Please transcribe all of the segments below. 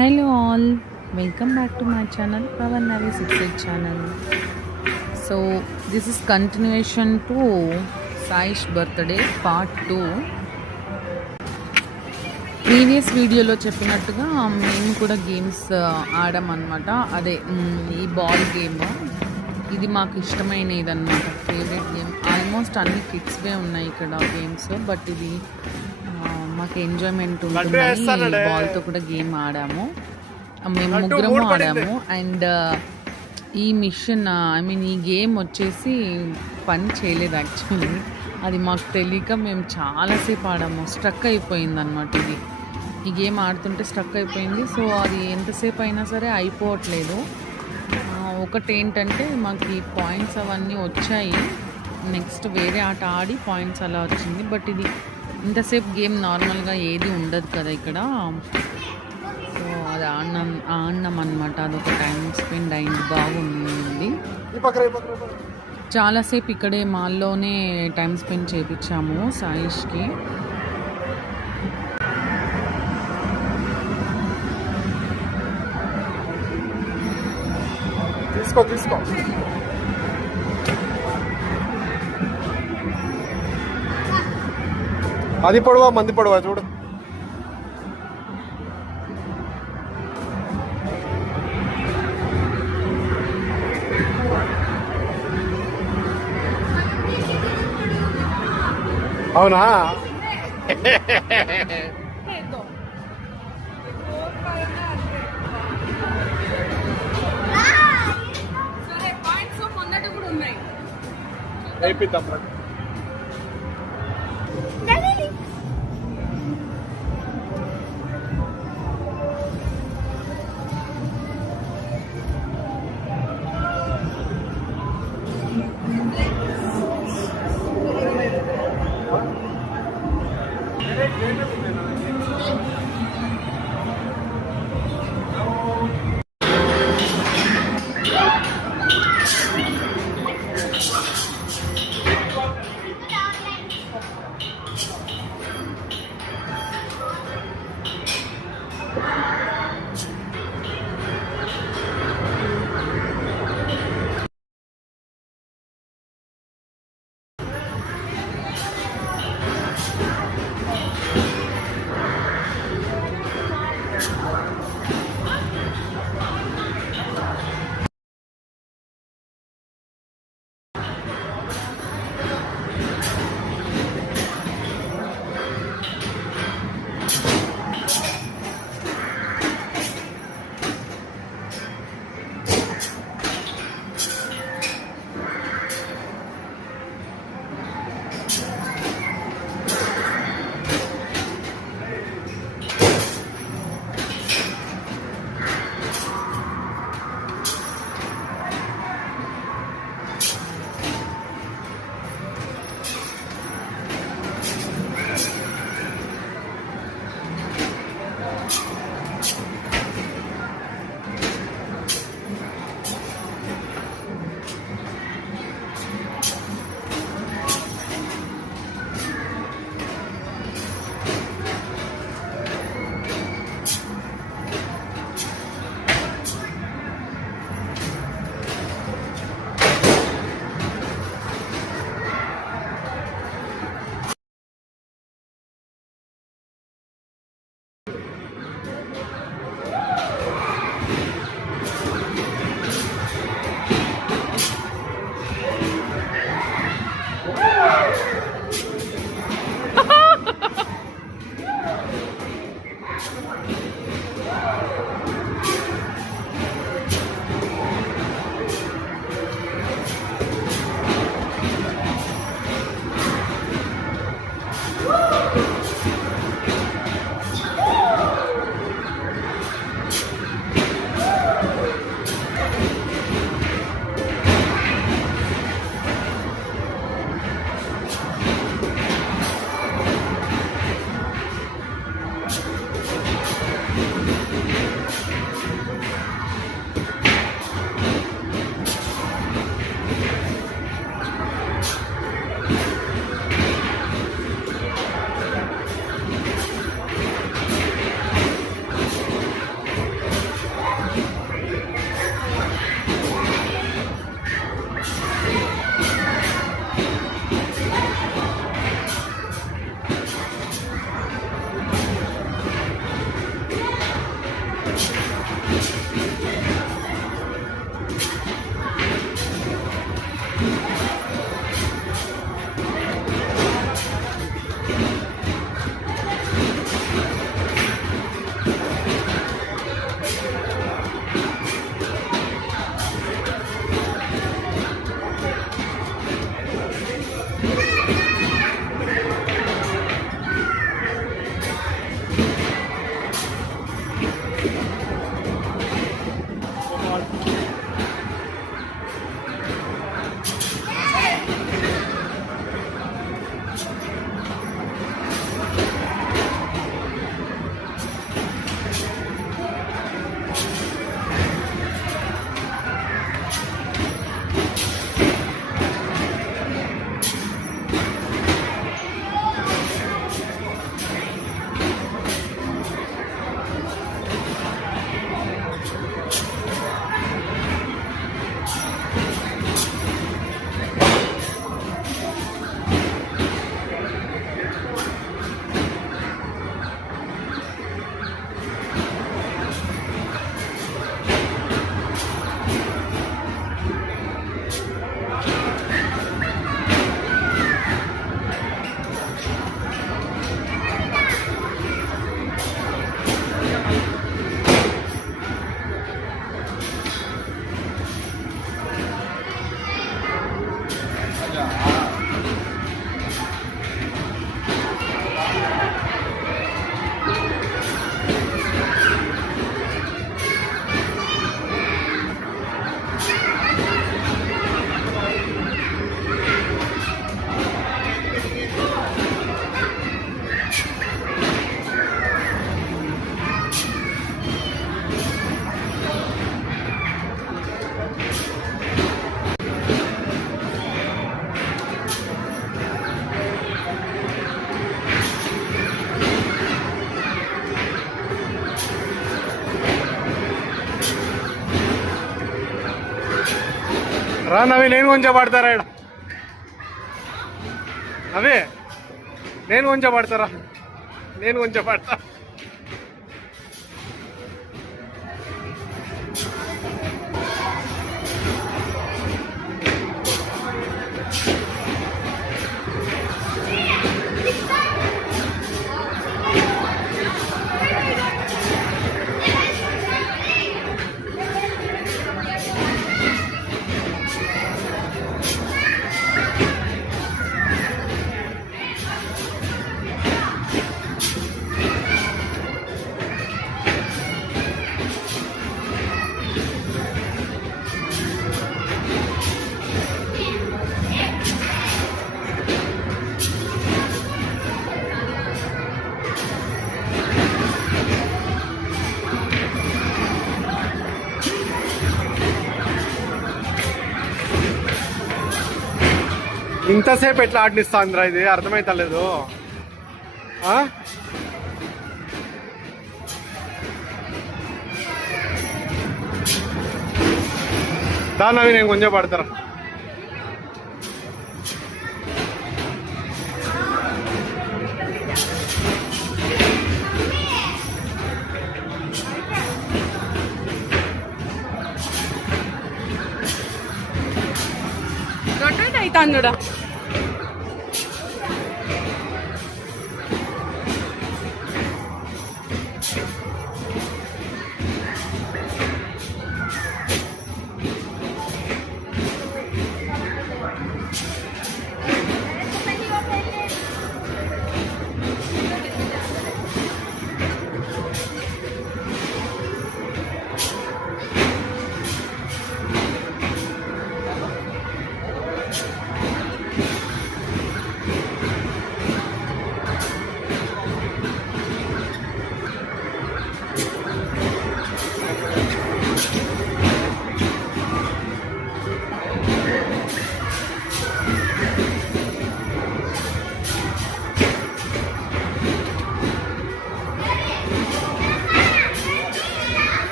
Hello all, welcome back to my channel Pawan Navi 68 channel. So this is continuation to Sai's birthday part 2. Previous వీడియోలో చెప్పినట్టుగా మేము కూడా games ఆడామన్నమాట. అదే ఈ ball game ఇది మాకు ఇష్టమైనది అనమాట, ఫేవరెట్ గేమ్. ఆల్మోస్ట్ అన్ని కిడ్స్వే ఉన్నాయి ఇక్కడ గేమ్స్, బట్ ఇది మాకు ఎంజాయ్మెంట్ ఉంటుందని బాల్తో కూడా గేమ్ ఆడాము. మేము ముగ్గురము ఆడాము. అండ్ ఈ మిషన్ ఈ గేమ్ వచ్చేసి పని చేయలేదు యాక్చువల్లీ. అది మాకు తెలియక మేము చాలాసేపు ఆడాము. స్ట్రక్ అయిపోయింది అనమాట. ఈ గేమ్ ఆడుతుంటే స్ట్రక్ అయిపోయింది. సో అది ఎంతసేపు అయినా సరే అయిపోవట్లేదు. ఒకటి ఏంటంటే మాకు ఈ పాయింట్స్ అవన్నీ వచ్చాయి. నెక్స్ట్ వేరే ఆట ఆడి పాయింట్స్ అలా వచ్చింది. బట్ ఇది ఇంతసేపు గేమ్ నార్మల్గా ఏది ఉండదు కదా ఇక్కడ. సో అది ఆడినాం అనమాట. అదొక టైం స్పెండ్ అయింది, బాగుంది. చాలాసేపు ఇక్కడే మాల్లోనే టైం స్పెండ్ చేయించాము సాయిష్కి. తీసుకో అది పొడవా మంది పొడవా చూడు. అవునా? అయిపోద్దాం. రా నవి, నేను కొంచెం పడతారా ఈడ? నవి, నేను కొంచెం పడతారా? నేను కొంచెం పడతా. ఇంతసేపు ఎట్లా ఆడినిస్తాందిరా ఇది? అర్థమైతలేదు. దానవి, నేను కొంచెం పడతారా? రొటేట్ అవుతాను చూడ.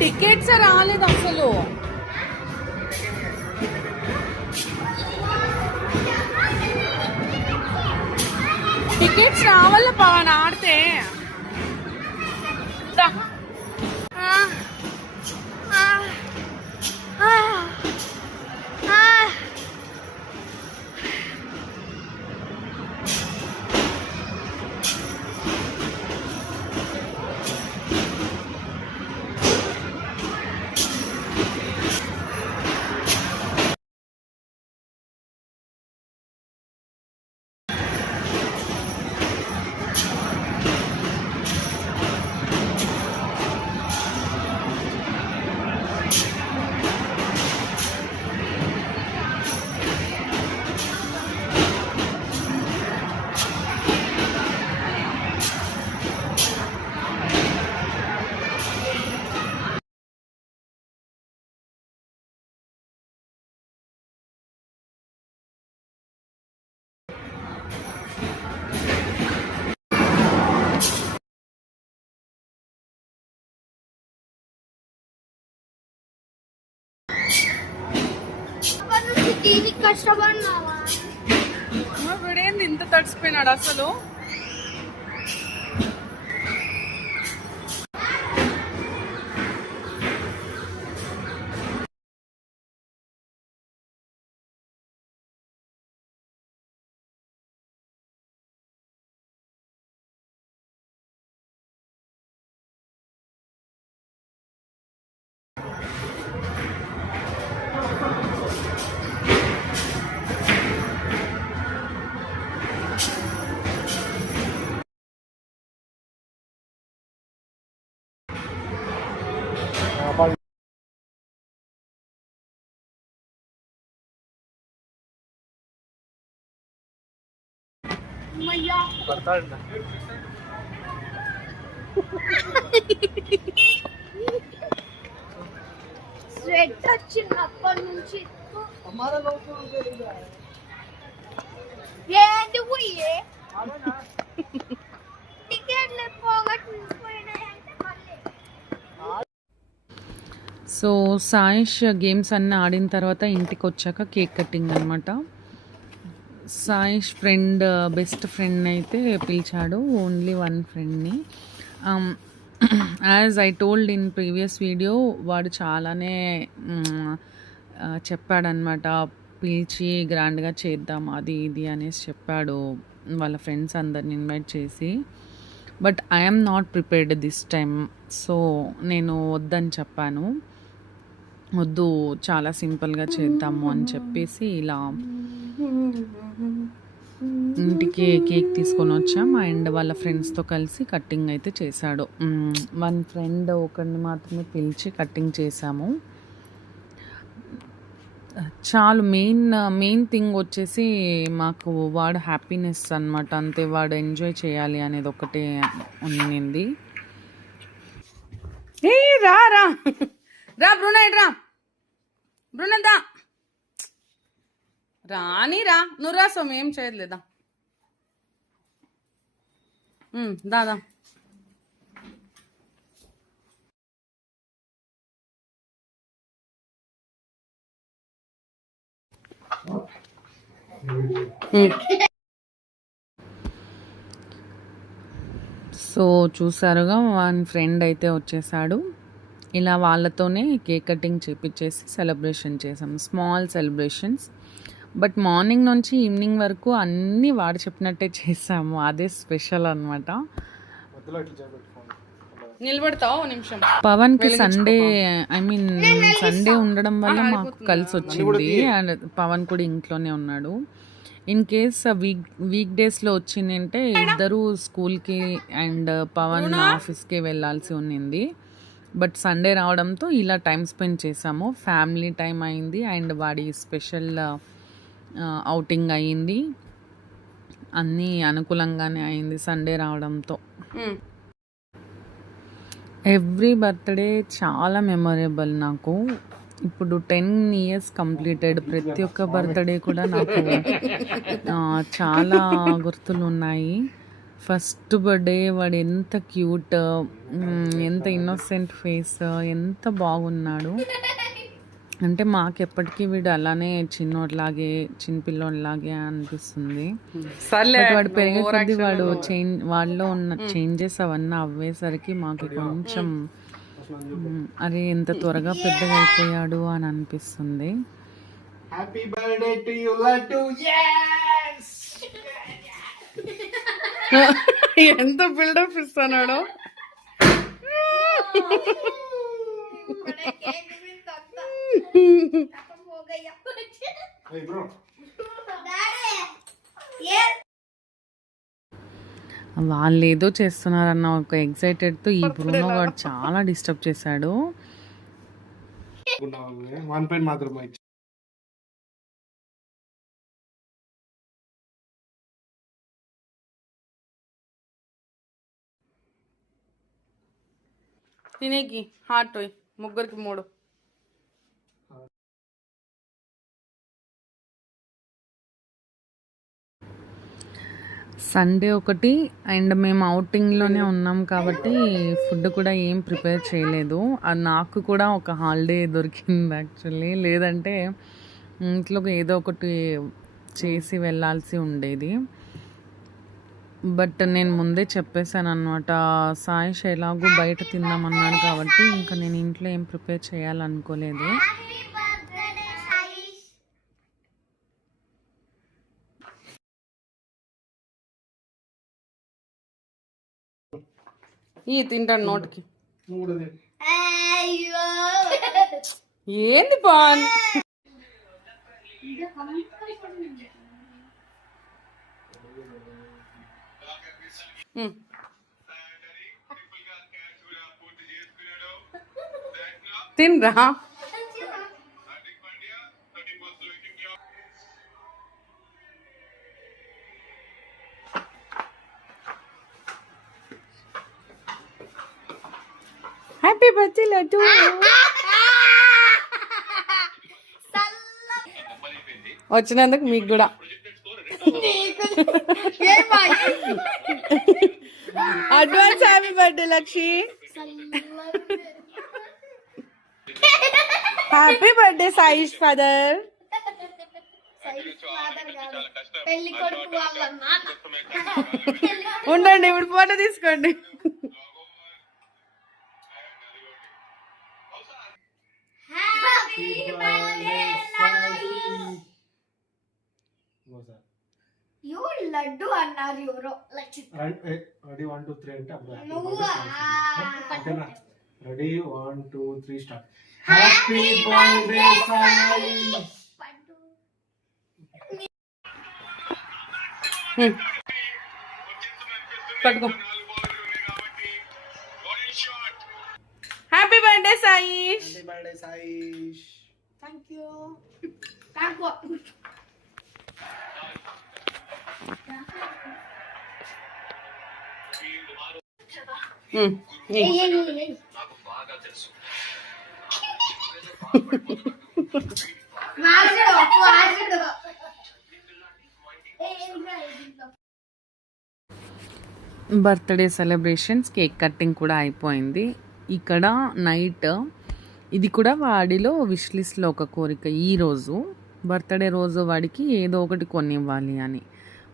టికెట్స్ రాలేదు అసలు. టికెట్స్ రావాల పవన్ ఆడితే. దీనికి కష్టపడినావా? వీడేంది ఇంత తడిసిపోయినాడు అసలు? స్వెట్ వచ్చినప్పటి నుంచి ఏంటి పోయే సో సాయిష్ గేమ్స్ అన్నీ ఆడిన తర్వాత ఇంటికి వచ్చాక కేక్ కటింగ్ అనమాట. సాయిష్ ఫ్రెండ్, బెస్ట్ ఫ్రెండ్ అయితే పిలిచాడు, ఓన్లీ వన్ ఫ్రెండ్ని. As I told in previous video, వాడు చాలానే చెప్పాడనమాట, పిలిచి గ్రాండ్గా చేద్దాం అది ఇది అనేసి చెప్పాడు వాళ్ళ ఫ్రెండ్స్ అందరిని ఇన్వైట్ చేసి. But I'm not prepared this time. So నేను వద్దని చెప్పాను, వద్దు చాలా సింపుల్గా చేద్దాము అని చెప్పేసి ఇలా ఇంటికి కేక్ తీసుకొని వచ్చాం. అండ్ వాళ్ళ ఫ్రెండ్స్తో కలిసి కట్టింగ్ అయితే చేశాడు. వన్ ఫ్రెండ్ ఒకరిని మాత్రమే పిలిచి కట్టింగ్ చేశాము. చాలు మెయిన్ థింగ్ వచ్చేసి మాకు వాడు హ్యాపీనెస్ అనమాట, అంతే. వాడు ఎంజాయ్ చేయాలి అనేది ఒకటే ఉన్నింది. ఏ రా రా రా బ్రునైడ్ రా, బ్రునదా రాని రా, నువ్వు రా సోమ, ఏం చేయలేదా, దాదా. సో చూసారుగా, వన్ ఫ్రెండ్ అయితే వచ్చేసాడు. ఇలా వాళ్ళతోనే కేక్ కటింగ్ చేపించేసి సెలబ్రేషన్ చేసాం, స్మాల్ సెలబ్రేషన్స్. బట్ మార్నింగ్ నుంచి ఈవినింగ్ వరకు అన్నీ వాడు చెప్పినట్టే చేసాము, అదే స్పెషల్ అనమాట. నిలబడతావు నిమిషం. పవన్కి సండే, ఐ మీన్ సండే ఉండడం వల్ల మాకు కలిసి వచ్చింది. అండ్ పవన్ కూడా ఇంట్లోనే ఉన్నాడు. ఇన్ కేస్ వీక్ డేస్లో వచ్చిందంటే ఇద్దరు స్కూల్కి అండ్ పవన్ ఆఫీస్కి వెళ్ళాల్సి ఉన్నింది. బట్ సండే రావడంతో ఇలా టైం స్పెండ్ చేసాము, ఫ్యామిలీ టైం అయింది అండ్ వాడి స్పెషల్ అవుటింగ్ అయ్యింది. అన్నీ అనుకూలంగానే అయింది సండే రావడంతో. ఎవ్రీ బర్త్డే చాలా మెమొరబుల్ నాకు. ఇప్పుడు 10 years కంప్లీటెడ్. ప్రతి ఒక్క బర్త్డే కూడా నాకు చాలా గుర్తులు ఉన్నాయి. ఫస్ట్ బర్త్డే వాడు ఎంత క్యూట్, ఎంత ఇన్నోసెంట్ ఫేస్, ఎంత బాగున్నాడు అంటే మాకెప్పటికీ వీడు అలానే చిన్నోట్లాగే చిన్నపిల్లోట్లాగే అనిపిస్తుంది. వాడు పెరిగే కొద్దీ వాడిలో ఉన్న చేంజెస్ అవన్నీ అవ్వేసరికి మాకు కొంచెం అరే ఎంత త్వరగా పెద్దగా అయిపోయాడు అని అనిపిస్తుంది. Happy birthday to you laddu. yes ఎంత బిల్డప్ ఇస్తున్నాడు. వాళ్ళు ఏదో చేస్తున్నారన్న ఒక ఎక్సైటెడ్తో ఈ బ్రూనో వాడు చాలా డిస్టర్బ్ చేశాడు. వన్ పాయింట్ మాత్రమే. తినేకి హాట్ ముగ్గురికి 3. సండే ఒకటి అండ్ మేము అవుటింగ్లోనే ఉన్నాం కాబట్టి ఫుడ్ కూడా ఏం ప్రిపేర్ చేయలేదు. అది నాకు కూడా ఒక హాలిడే దొరికింది యాక్చువల్లీ, లేదంటే ఇంట్లో ఏదో ఒకటి చేసి వెళ్ళాల్సి ఉండేది. బట్ నేను ముందే చెప్పేశాను అనమాట, సాయిష్ ఎలాగో బయట తిందామన్నాడు కాబట్టి ఇంకా నేను ఇంట్లో ఏం ప్రిపేర్ చేయాలనుకోలేదు. ఈ తింటాను నోటికి. ఏంది పాన్ తినరా. హ్యాపీ బర్త్డే లడ్డు. వచ్చినందుకు మీకు కూడా advance happy birthday Lakshi. Happy birthday Saish father. పెళ్లి కొడుకు వాళ్ళ నాన్న. ఉండండి, ఇప్పుడు ఫోటో తీసుకోండి. Happy birthday Sai. యు లడ్డు అన్నారు ఎవరో రెడీ 1 2 3 అంటే అప్పుడు నువ్వా? ఓకేనా? Ready 1 2 3 start. Happy birthday Sai. పట్టుకో. Happy birthday Saish. Happy birthday Sai. Thank you. Thank you. Birthday celebrations, cake cutting కూడా అయిపోయింది. ఇక్కడ నైట్ ఇది కూడా వాడిలో విష్ లిస్ట్లో ఒక కోరిక, ఈరోజు బర్త్డే రోజు వాడికి ఏదో ఒకటి కొనివ్వాలి అని.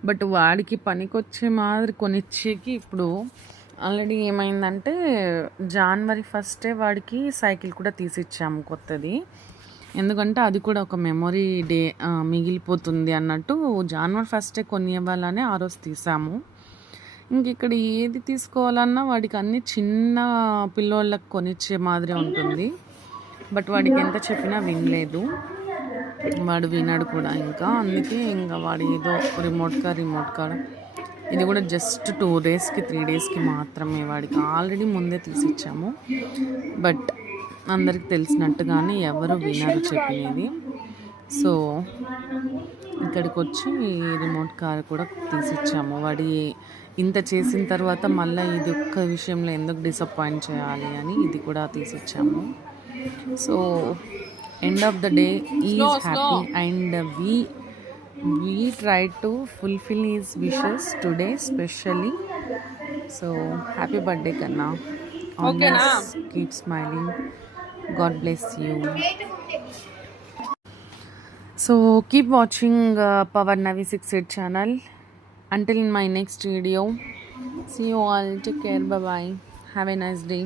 బట్ వాడికి పనికొచ్చే మాదిరి కొనిచ్చేకి ఇప్పుడు ఆల్రెడీ ఏమైందంటే జనవరి 1 వాడికి సైకిల్ కూడా తీసిచ్చాము కొత్తది. ఎందుకంటే అది కూడా ఒక మెమొరీ డే మిగిలిపోతుంది అన్నట్టు జనవరి 1 కొని ఇవ్వాలని ఆ రోజు తీసాము. ఇంక ఇక్కడ ఏది తీసుకోవాలన్నా వాడికి అన్ని చిన్న పిల్లోళ్ళకి కొనిచ్చే మాదిరి ఉంటుంది. బట్ వాడికి ఎంత చెప్పినా వినలేదు, వాడు వినాడు కూడా. ఇంకా అందుకే ఇంకా వాడు ఏదో రిమోట్ కార్ ఇది కూడా జస్ట్ 2 డేస్కి 3 డేస్కి మాత్రమే. వాడికి ఆల్రెడీ ముందే తీసిచ్చాము. బట్ అందరికి తెలిసినట్టుగానే ఎవరు వినరు చెప్పినది. సో ఇక్కడికి వచ్చి రిమోట్ కార్ కూడా తీసిచ్చాము. వాడి ఇంత చేసిన తర్వాత మళ్ళీ ఇది ఒక్క విషయంలో ఎందుకు డిసప్పాయింట్ చేయాలి అని ఇది కూడా తీసిచ్చాము. So end of the day is happy and we tried to fulfill his wishes today specially. So happy birthday Kanna. Always keep smiling. God bless you. So keep watching Power Navi 68 channel. Until in my next video, see you all. Take care. Bye bye. Have a nice day.